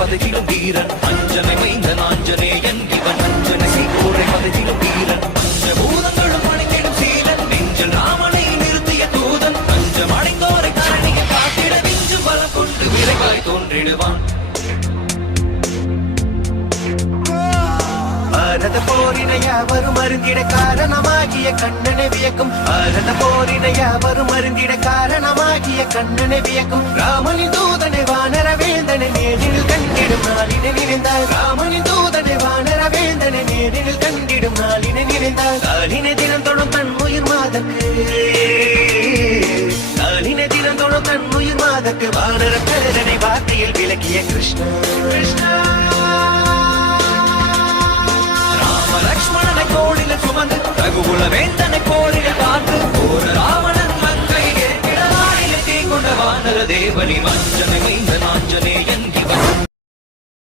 பதகிடும் வீரன் அஞ்சனை மைந்தன் ஆஞ்சநேயன் இவன் அஞ்சனை சீகோரை பதகிடும் வீரன் பஞ்சபூதங்களும் பணிந்திடும் சீலன் நெஞ்சில் ராமனை நிறுத்திய தூதன் பஞ்சம் அடைந்தோரை கரணியை காத்திட விஞ்சும் பலம் கொண்டு விரைவாய் தோன்றிடுவான் பாரத போரினை யாவரும் அருந்திட காரணமாகிய கண்ணனை வியக்கும் பாரத போரினை யாவரும் அருந்திட காரணமாகிய கண்ணனை வியக்கும் ராமனின் தூதனை வானர வேந்தனை நேரில் கண்டிடும் நாளினை நினைந்தார் ராமனின் தூதனை வானர வேந்தனை நேரில் கண்டிடும் நாளினை நினைந்தார் நாளினை தினம் தொடும் தன் உயிர் மாதக்கு நாளினை தினம் தொடும் தன் உயிர் மாதக்கு வானர பேரனை வார்த்தையில் விளக்கிய கிருஷ்ணா கிருஷ்ணா லக்ஷ்மணனை கோடில சுமந்து ரகுகுல வேந்தனை கோரில பார்த்து போர ராவணன் மங்கை ஏற்கிட நாளிலே தீ கொண்ட வானர தேவனி மஞ்சனை மைந்த நாஞ்சனேயன்